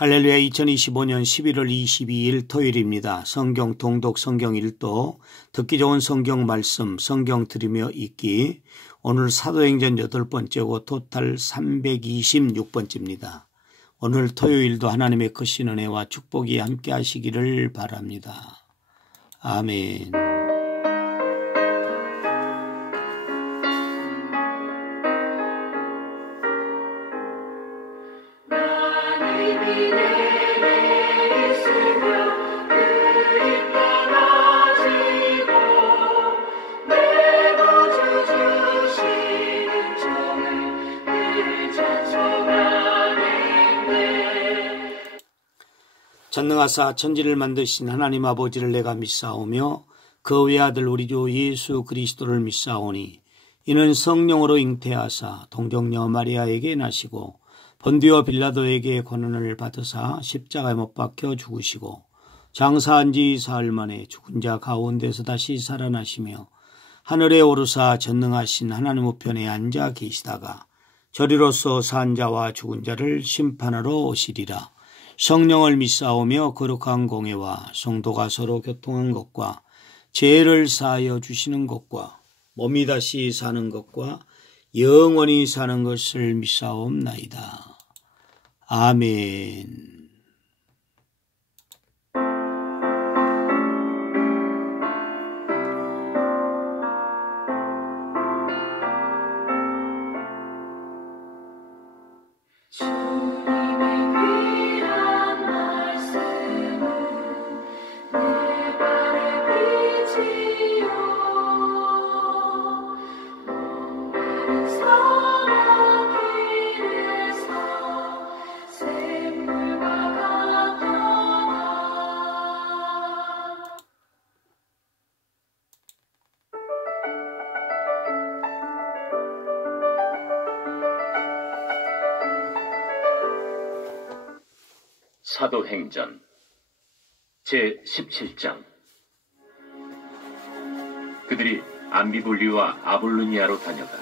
할렐루야. 2025년 11월 22일 토요일입니다. 성경 통독 성경 일도 듣기 좋은 성경 말씀 성경 들으며 읽기. 오늘 사도행전 8번째고 토탈 326번째입니다. 오늘 토요일도 하나님의 크신 은혜와 축복이 함께 하시기를 바랍니다. 아멘. 전능하사 천지를 만드신 하나님 아버지를 내가 믿사오며 그 외아들 우리 주 예수 그리스도를 믿사오니 이는 성령으로 잉태하사 동정녀 마리아에게 나시고 본디오 빌라도에게 고난을 받으사 십자가에 못 박혀 죽으시고 장사한 지 사흘 만에 죽은 자 가운데서 다시 살아나시며 하늘에 오르사 전능하신 하나님 우편에 앉아 계시다가 저리로서 산 자와 죽은 자를 심판하러 오시리라. 성령을 믿사오며 거룩한 공예와 성도가 서로 교통한 것과 죄를 사하여 주시는 것과 몸이 다시 사는 것과 영원히 사는 것을 믿사옵나이다. 아멘. 사도행전 제17장. 그들이 암비볼리와 아볼로니아로 다녀가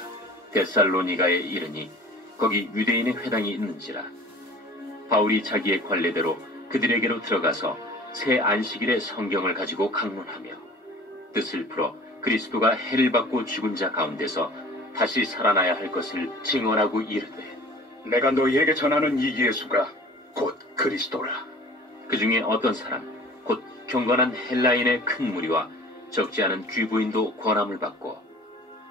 데살로니가에 이르니 거기 유대인의 회당이 있는지라. 바울이 자기의 관례대로 그들에게로 들어가서 새 안식일에 성경을 가지고 강론하며 뜻을 풀어 그리스도가 해를 받고 죽은 자 가운데서 다시 살아나야 할 것을 증언하고 이르되, 내가 너희에게 전하는 이 예수가 곧 그리스도라. 그 중에 어떤 사람 곧 경건한 헬라인의 큰 무리와 적지 않은 귀부인도 권함을 받고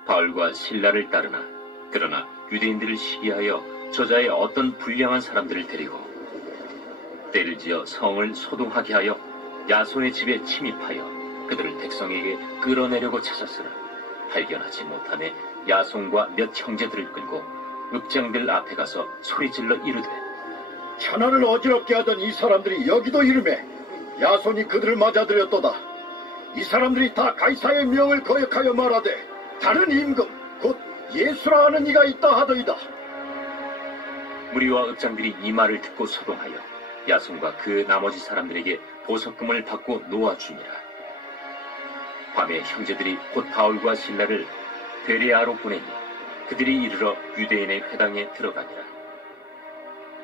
바울과 실라를 따르나, 그러나 유대인들을 시기하여 저자의 어떤 불량한 사람들을 데리고 때를 지어 성을 소동하게 하여 야손의 집에 침입하여 그들을 백성에게 끌어내려고 찾았으나 발견하지 못하매 야손과 몇 형제들을 끌고 읍장들 앞에 가서 소리질러 이르되, 천하를 어지럽게 하던 이 사람들이 여기도 이르매 야손이 그들을 맞아들였도다. 이 사람들이 다 가이사의 명을 거역하여 말하되 다른 임금 곧 예수라 하는 이가 있다 하더이다. 무리와 읍장들이 이 말을 듣고 소동하여 야손과 그 나머지 사람들에게 보석금을 받고 놓아주니라. 밤에 형제들이 곧 바울과 실라를 베레아로 보내니 그들이 이르러 유대인의 회당에 들어가니라.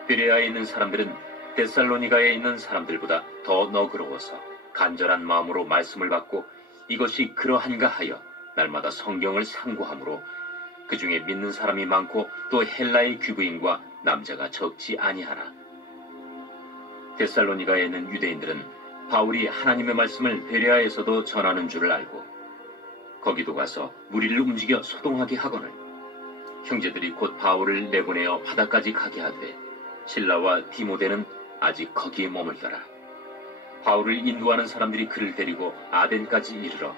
베레아에 있는 사람들은 데살로니가에 있는 사람들보다 더 너그러워서 간절한 마음으로 말씀을 받고 이것이 그러한가 하여 날마다 성경을 상고하므로 그 중에 믿는 사람이 많고 또 헬라의 귀부인과 남자가 적지 아니하나. 데살로니가에 있는 유대인들은 바울이 하나님의 말씀을 베레아에서도 전하는 줄을 알고 거기도 가서 무리를 움직여 소동하게 하거늘 형제들이 곧 바울을 내보내어 바다까지 가게 하되 실라와 디모데는 아직 거기에 머물더라. 바울을 인도하는 사람들이 그를 데리고 아덴까지 이르러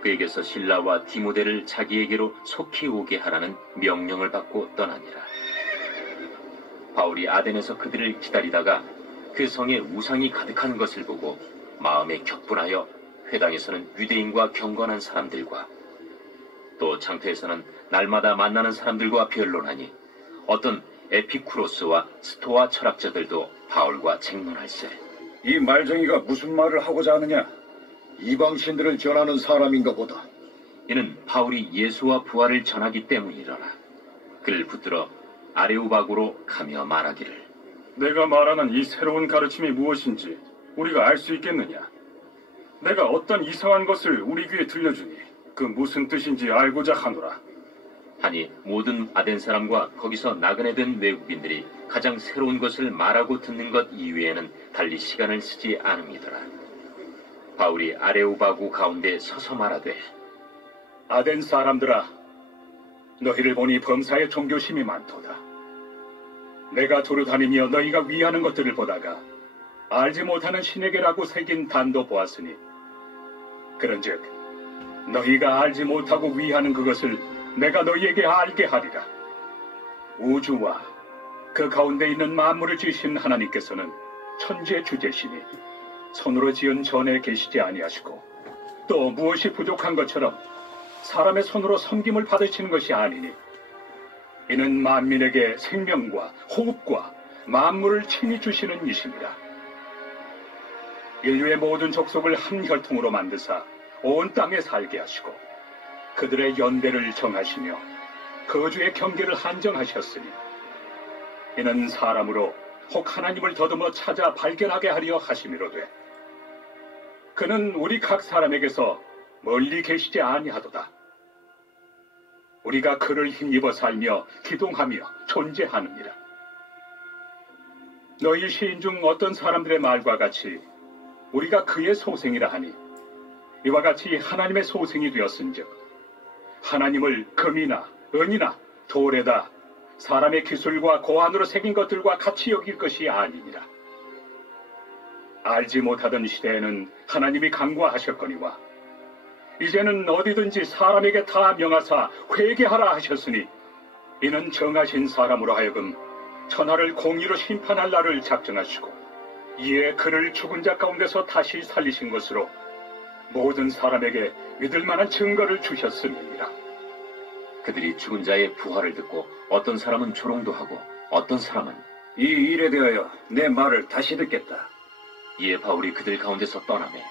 그에게서 실라와 디모데를 자기에게로 속히 오게 하라는 명령을 받고 떠나니라. 바울이 아덴에서 그들을 기다리다가 그 성에 우상이 가득한 것을 보고 마음에 격분하여 회당에서는 유대인과 경건한 사람들과 또 장터에서는 날마다 만나는 사람들과 변론하니 어떤 에피쿠로스와 스토아 철학자들도 바울과 쟁론할세. 이 말쟁이가 무슨 말을 하고자 하느냐? 이방신들을 전하는 사람인가 보다. 이는 바울이 예수와 부활을 전하기 때문이라라. 그를 붙들어 아레오바고로 가며 말하기를, 내가 말하는 이 새로운 가르침이 무엇인지 우리가 알 수 있겠느냐? 내가 어떤 이상한 것을 우리 귀에 들려주니 그 무슨 뜻인지 알고자 하노라. 하니 모든 아덴 사람과 거기서 나그네 된 외국인들이 가장 새로운 것을 말하고 듣는 것 이외에는 달리 시간을 쓰지 않음이더라. 바울이 아레오바구 가운데 서서 말하되, 아덴 사람들아, 너희를 보니 범사에 종교심이 많도다. 내가 두루 다니며 너희가 위하는 것들을 보다가 알지 못하는 신에게라고 새긴 단도 보았으니, 그런즉 너희가 알지 못하고 위하는 그것을 내가 너희에게 알게 하리라. 우주와 그 가운데 있는 만물을 지으신 하나님께서는 천지의 주제시니 손으로 지은 전에 계시지 아니하시고, 또 무엇이 부족한 것처럼 사람의 손으로 섬김을 받으시는 것이 아니니, 이는 만민에게 생명과 호흡과 만물을 친히 주시는 이십니다. 인류의 모든 족속을 한 혈통으로 만드사 온 땅에 살게 하시고 그들의 연대를 정하시며 거주의 경계를 한정하셨으니, 이는 사람으로 혹 하나님을 더듬어 찾아 발견하게 하려 하심이로되, 그는 우리 각 사람에게서 멀리 계시지 아니하도다. 우리가 그를 힘입어 살며 기동하며 존재하느니라. 너희 시인 중 어떤 사람들의 말과 같이 우리가 그의 소생이라 하니, 이와 같이 하나님의 소생이 되었은즉 하나님을 금이나 은이나 돌에다 사람의 기술과 고안으로 새긴 것들과 같이 여길 것이 아니니라. 알지 못하던 시대에는 하나님이 간과하셨거니와 이제는 어디든지 사람에게 다 명하사 회개하라 하셨으니, 이는 정하신 사람으로 하여금 천하를 공의로 심판할 날을 작정하시고 이에 그를 죽은 자 가운데서 다시 살리신 것으로 모든 사람에게 믿을 만한 증거를 주셨음이니라. 그들이 죽은 자의 부활을 듣고 어떤 사람은 조롱도 하고 어떤 사람은 이 일에 대하여 내 말을 다시 듣겠다. 이에 바울이 그들 가운데서 떠나매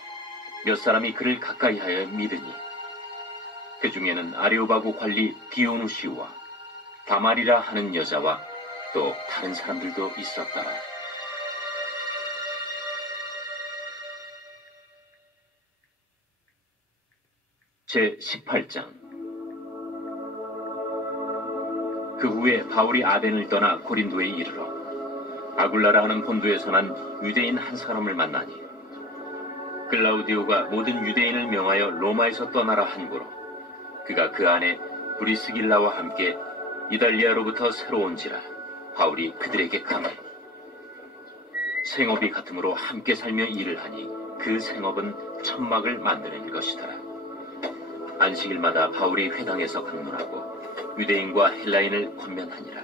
몇 사람이 그를 가까이하여 믿으니, 그 중에는 아레오바구 관리 디오누시우와 다말이라 하는 여자와 또 다른 사람들도 있었더라. 제 18장. 그 후에 바울이 아덴을 떠나 고린도에 이르러 아굴라라 하는 본도에서 난 유대인 한 사람을 만나니, 글라우디오가 모든 유대인을 명하여 로마에서 떠나라 한 고로 그가 그 안에 브리스길라와 함께 이달리아로부터 새로 온지라 바울이 그들에게 강해 생업이 같으므로 함께 살며 일을 하니 그 생업은 천막을 만드는 것이더라. 안식일마다 바울이 회당에서 강론하고 유대인과 헬라인을 권면하니라.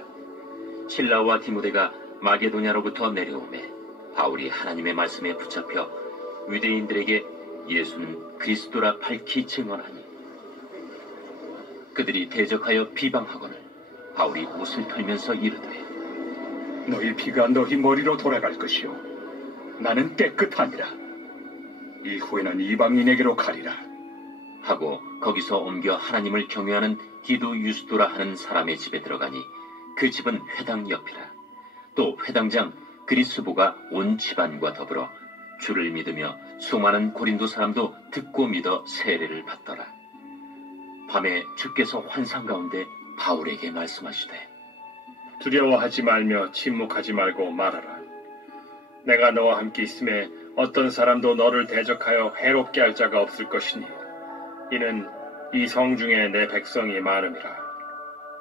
실라와 디모데가 마게도냐로부터 내려오매 바울이 하나님의 말씀에 붙잡혀 유대인들에게 예수는 그리스도라 밝히 증언하니, 그들이 대적하여 비방하거늘 바울이 옷을 털면서 이르되, 너희 피가 너희 머리로 돌아갈 것이요 나는 깨끗하니라. 이후에는 이방인에게로 가리라 하고 거기서 옮겨 하나님을 경외하는 디도 유스도라 하는 사람의 집에 들어가니, 그 집은 회당 옆이라. 또 회당장 그리스보가 온 집안과 더불어 주를 믿으며 수많은 고린도 사람도 듣고 믿어 세례를 받더라. 밤에 주께서 환상 가운데 바울에게 말씀하시되, 두려워하지 말며 침묵하지 말고 말하라. 내가 너와 함께 있음에 어떤 사람도 너를 대적하여 해롭게 할 자가 없을 것이니, 이는 이 성 중에 내 백성이 많음이라.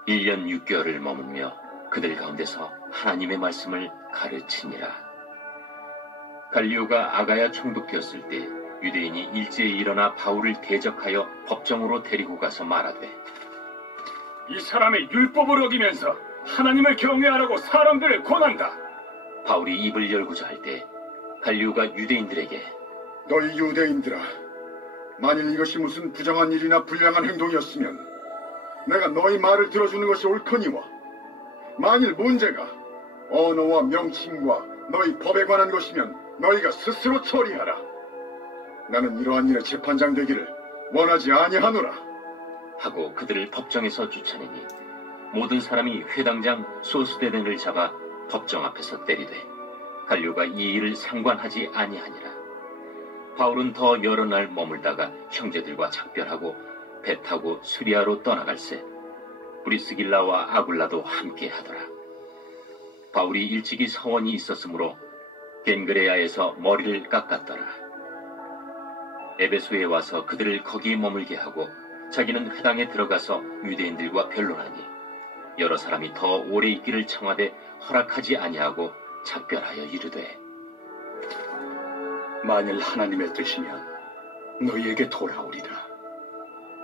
1년 6개월을 머물며 그들 가운데서 하나님의 말씀을 가르치니라. 갈리오가 아가야 총독되었을 때 유대인이 일제히 일어나 바울을 대적하여 법정으로 데리고 가서 말하되, 이 사람의 율법을 어기면서 하나님을 경외하라고 사람들을 권한다. 바울이 입을 열고자 할 때 갈리오가 유대인들에게, 너희 유대인들아, 만일 이것이 무슨 부정한 일이나 불량한 행동이었으면 내가 너희 말을 들어주는 것이 옳거니와, 만일 문제가 언어와 명칭과 너희 법에 관한 것이면 너희가 스스로 처리하라. 나는 이러한 일에 재판장 되기를 원하지 아니하노라. 하고 그들을 법정에서 쫓아내니 모든 사람이 회당장 소스데덴을 잡아 법정 앞에서 때리되, 갈료가 이 일을 상관하지 아니하니라. 바울은 더 여러 날 머물다가 형제들과 작별하고 배 타고 수리아로 떠나갈새 브리스길라와 아굴라도 함께 하더라. 바울이 일찍이 서원이 있었으므로 겐그레아에서 머리를 깎았더라. 에베소에 와서 그들을 거기 머물게 하고 자기는 회당에 들어가서 유대인들과 변론하니 여러 사람이 더 오래 있기를 청하되 허락하지 아니하고 작별하여 이르되, 만일 하나님의 뜻이면 너희에게 돌아오리라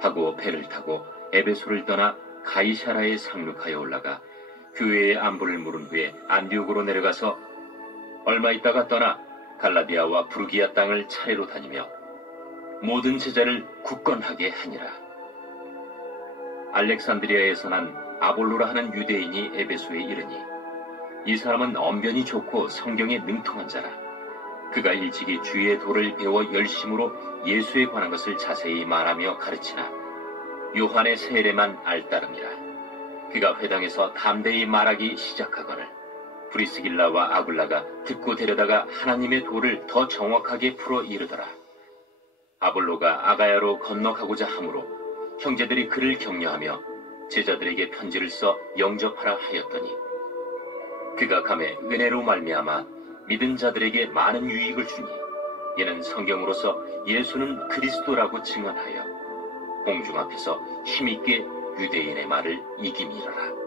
하고 배를 타고 에베소를 떠나 가이사라에 상륙하여 올라가 교회의 안부를 물은 후에 안디옥으로 내려가서 얼마 있다가 떠나 갈라디아와 부르기아 땅을 차례로 다니며 모든 제자를 굳건하게 하니라. 알렉산드리아에서 난 아볼로라 하는 유대인이 에베소에 이르니 이 사람은 언변이 좋고 성경에 능통한 자라. 그가 일찍이 주의 도를 배워 열심으로 예수에 관한 것을 자세히 말하며 가르치나 요한의 세례만 알따름이라. 그가 회당에서 담대히 말하기 시작하거늘 브리스길라와 아굴라가 듣고 데려다가 하나님의 도를 더 정확하게 풀어 이르더라. 아볼로가 아가야로 건너가고자 하므로 형제들이 그를 격려하며 제자들에게 편지를 써 영접하라 하였더니 그가 감에 은혜로 말미암아 믿은 자들에게 많은 유익을 주니 이는 성경으로서 예수는 그리스도라고 증언하여 공중 앞에서 힘있게 유대인의 말을 이기미러라.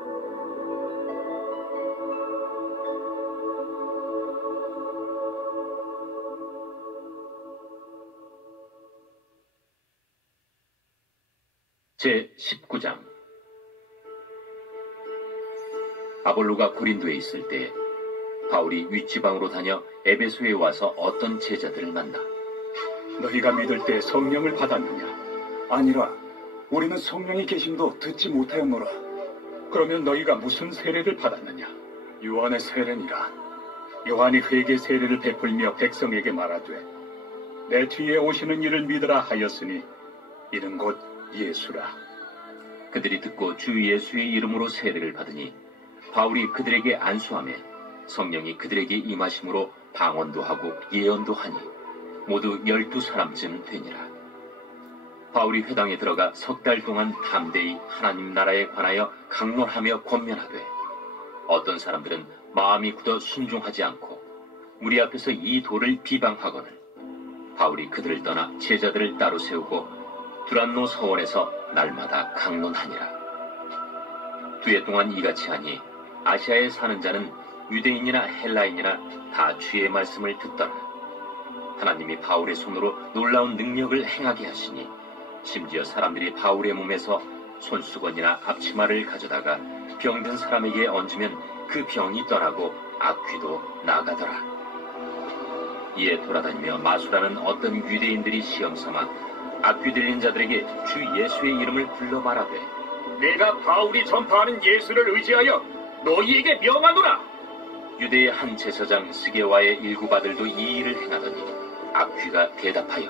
제19장. 아볼로가 고린도에 있을 때 바울이 윗지방으로 다녀 에베소에 와서 어떤 제자들을 만나 너희가 믿을 때 성령을 받았느냐? 아니라 우리는 성령이 계심도 듣지 못하였노라. 그러면 너희가 무슨 세례를 받았느냐? 요한의 세례니라. 요한이 회개 세례를 베풀며 백성에게 말하되 내 뒤에 오시는 이를 믿으라 하였으니 이는 곧 예수라. 그들이 듣고 주 예수의 이름으로 세례를 받으니 바울이 그들에게 안수하며 성령이 그들에게 임하심으로 방언도 하고 예언도 하니 모두 12사람쯤 되니라. 바울이 회당에 들어가 3달 동안 담대히 하나님 나라에 관하여 강론하며 권면하되 어떤 사람들은 마음이 굳어 순종하지 않고 우리 앞에서 이 도를 비방하거늘 바울이 그들을 떠나 제자들을 따로 세우고 두란노 서원에서 날마다 강론하니라. 2해 동안 이같이 하니 아시아에 사는 자는 유대인이나 헬라인이나 다 주의 말씀을 듣더라. 하나님이 바울의 손으로 놀라운 능력을 행하게 하시니 심지어 사람들이 바울의 몸에서 손수건이나 앞치마를 가져다가 병든 사람에게 얹으면 그 병이 떠나고 악귀도 나가더라. 이에 돌아다니며 마술하는 어떤 유대인들이 시험삼아 악귀 들린 자들에게 주 예수의 이름을 불러 말하되 내가 바울이 전파하는 예수를 의지하여 너희에게 명하노라. 유대의 한 제사장 스게와의 일곱 아들도 이 일을 행하더니 악귀가 대답하여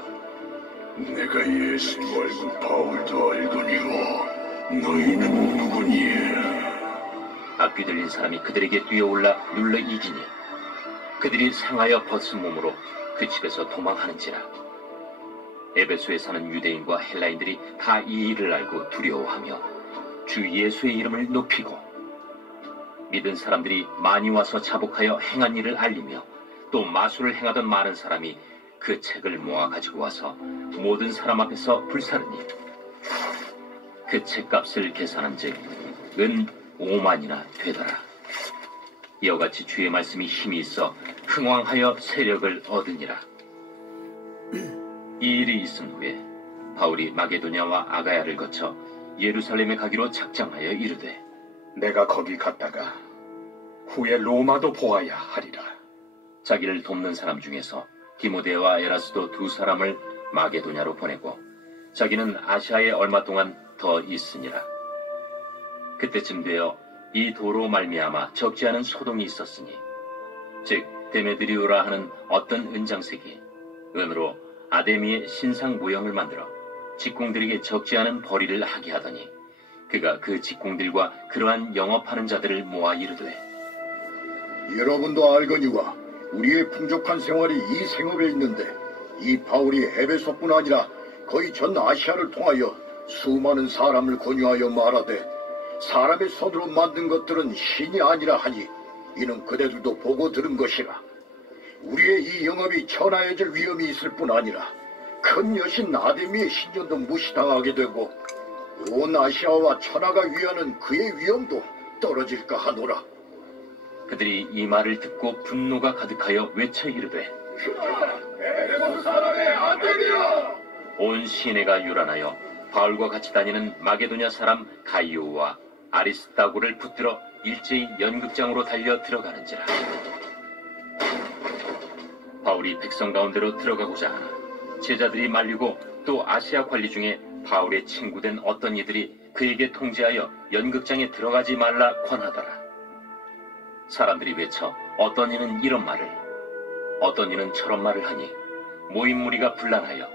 내가 예수 알고 바울도 알거니와 너희는 누구니? 악귀 들린 사람이 그들에게 뛰어올라 눌러 이기니 그들이 상하여 벗은 몸으로 그 집에서 도망하는지라. 에베소에 사는 유대인과 헬라인들이 다 이 일을 알고 두려워하며 주 예수의 이름을 높이고 믿은 사람들이 많이 와서 자복하여 행한 일을 알리며 또 마술을 행하던 많은 사람이 그 책을 모아 가지고 와서 모든 사람 앞에서 불사르니 그 책값을 계산한즉 은 5만이나 되더라. 이와 같이 주의 말씀이 힘이 있어 흥왕하여 세력을 얻으니라. 이 일이 있은 후에 바울이 마게도냐와 아가야를 거쳐 예루살렘에 가기로 작정하여 이르되 내가 거기 갔다가 후에 로마도 보아야 하리라. 자기를 돕는 사람 중에서 디모데와 에라스도 2사람을 마게도냐로 보내고 자기는 아시아에 얼마 동안 더 있으니라. 그때쯤 되어 이 도로 말미암아 적지 않은 소동이 있었으니 즉 데메드리오라 하는 어떤 은장색이 은으로 아데미의 신상 모형을 만들어 직공들에게 적지 않은 벌이를 하게 하더니 그가 그 직공들과 그러한 영업하는 자들을 모아 이르되 여러분도 알거니와 우리의 풍족한 생활이 이 생업에 있는데 이 바울이 에베소뿐 아니라 거의 전 아시아를 통하여 수많은 사람을 권유하여 말하되 사람의 손으로 만든 것들은 신이 아니라 하니 이는 그대들도 보고 들은 것이라. 우리의 이 영업이 천하해질 위험이 있을 뿐 아니라 큰 여신 아데미의 신전도 무시당하게 되고 온 아시아와 천하가 위하는 그의 위엄도 떨어질까 하노라. 그들이 이 말을 듣고 분노가 가득하여 외쳐 이르되 에베소 사람의 아데미여! 온 시내가 요란하여 바울과 같이 다니는 마게도냐 사람 가이오와 아리스다고를 붙들어 일제히 연극장으로 달려 들어가는지라. 바울이 백성 가운데로 들어가고자 하나 제자들이 말리고 또 아시아 관리 중에 바울의 친구된 어떤 이들이 그에게 통제하여 연극장에 들어가지 말라 권하더라. 사람들이 외쳐 어떤 이는 이런 말을 어떤 이는 저런 말을 하니 모인 무리가 분란하여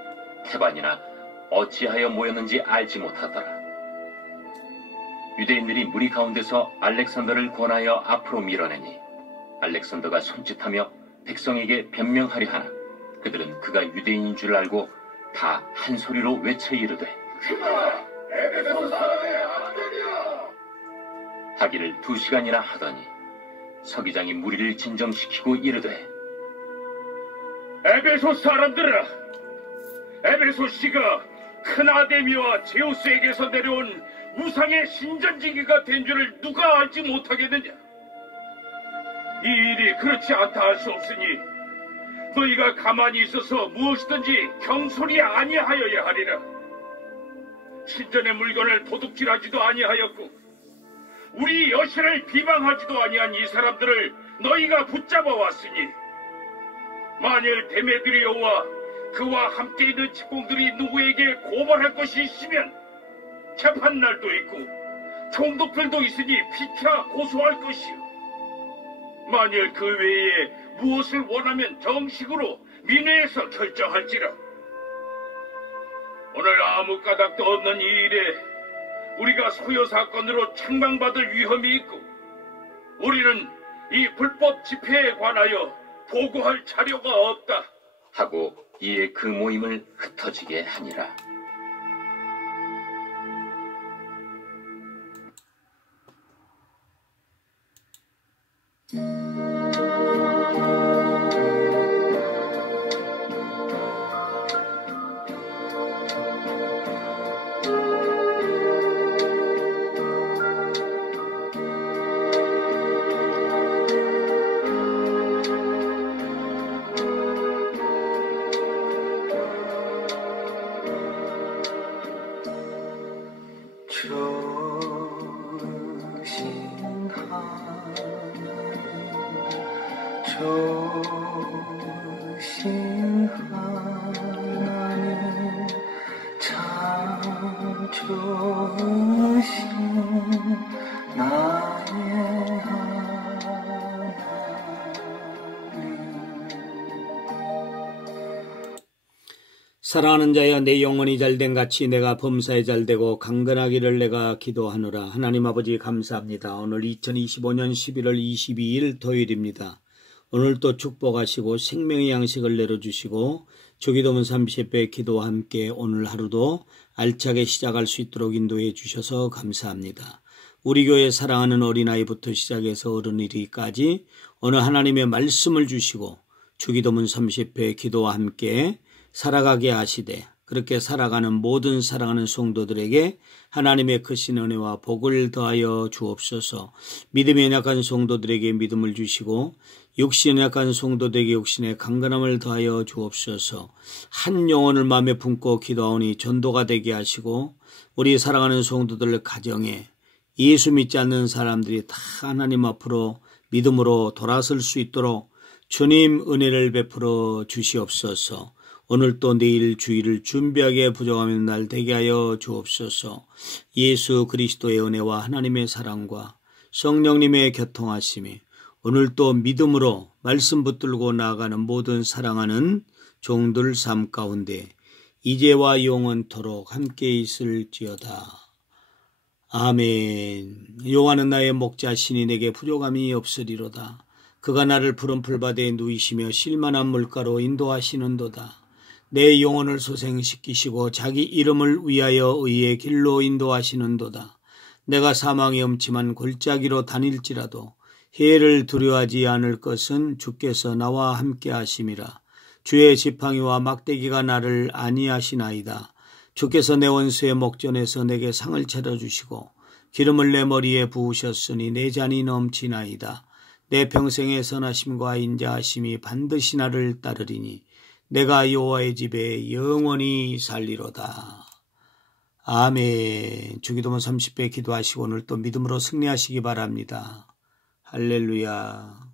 태반이나 어찌하여 모였는지 알지 못하더라. 유대인들이 무리 가운데서 알렉산더를 권하여 앞으로 밀어내니 알렉산더가 손짓하며 백성에게 변명하려 하나 그들은 그가 유대인인 줄 알고 다 한 소리로 외쳐 이르되 에베소 사람의 아데미여! 하기를 2시간이나 하더니 서기장이 무리를 진정시키고 이르되 에베소 사람들아, 에베소시가 큰 아데미와 제우스에게서 내려온 우상의 신전지기가 된 줄을 누가 알지 못하겠느냐? 이 일이 그렇지 않다 할 수 없으니 너희가 가만히 있어서 무엇이든지 경솔히 아니하여야 하리라. 신전의 물건을 도둑질하지도 아니하였고 우리 여신을 비방하지도 아니한 이 사람들을 너희가 붙잡아 왔으니 만일 데메드리오와 그와 함께 있는 직공들이 누구에게 고발할 것이 있으면 재판날도 있고 총독들도 있으니 피차 고소할 것이요. 만일 그 외에 무엇을 원하면 정식으로 민회에서 결정할지라. 오늘 아무 까닭도 없는 이 일에 우리가 소요 사건으로 책망받을 위험이 있고 우리는 이 불법 집회에 관하여 보고할 자료가 없다 하고 이에 그 모임을 흩어지게 하니라. 좋으신 하나님 참 좋으신 나의 하나님. 사랑하는 자여, 내 영혼이 잘된 같이 내가 범사에 잘되고 강건하기를 내가 기도하노라. 하나님 아버지 감사합니다. 오늘 2025년 11월 22일 토요일입니다. 오늘 또 축복하시고 생명의 양식을 내려주시고 주기도문 30배 기도와 함께 오늘 하루도 알차게 시작할 수 있도록 인도해 주셔서 감사합니다. 우리 교회 사랑하는 어린아이부터 시작해서 어른이르기까지 오늘 하나님의 말씀을 주시고 주기도문 30배 기도와 함께 살아가게 하시되 그렇게 살아가는 모든 사랑하는 성도들에게 하나님의 크신 은혜와 복을 더하여 주옵소서. 믿음이 약한 성도들에게 믿음을 주시고 육신이 약한 성도들에게 육신의 강건함을 더하여 주옵소서. 한 영혼을 마음에 품고 기도하오니 전도가 되게 하시고 우리 사랑하는 성도들 가정에 예수 믿지 않는 사람들이 다 하나님 앞으로 믿음으로 돌아설 수 있도록 주님 은혜를 베풀어 주시옵소서. 오늘 또 내일 주일을 준비하게 부족하는 날 되게 하여 주옵소서. 예수 그리스도의 은혜와 하나님의 사랑과 성령님의 교통하심이 오늘 또 믿음으로 말씀 붙들고 나아가는 모든 사랑하는 종들 삶 가운데 이제와 영원토록 함께 있을지어다. 아멘. 여호와는 나의 목자, 신이 내게 부족함이 없으리로다. 그가 나를 푸른 풀밭에 누이시며 실만한 물가로 인도하시는도다. 내 영혼을 소생시키시고 자기 이름을 위하여 의의 길로 인도하시는도다. 내가 사망의 음침한 골짜기로 다닐지라도 해를 두려워하지 않을 것은 주께서 나와 함께 하심이라. 주의 지팡이와 막대기가 나를 안위하시나이다. 주께서 내 원수의 목전에서 내게 상을 차려주시고 기름을 내 머리에 부으셨으니 내 잔이 넘치나이다. 내 평생의 선하심과 인자하심이 반드시 나를 따르리니 내가 여호와의 집에 영원히 살리로다. 아멘. 주기도문 30배 기도하시고 오늘 또 믿음으로 승리하시기 바랍니다. 할렐루야.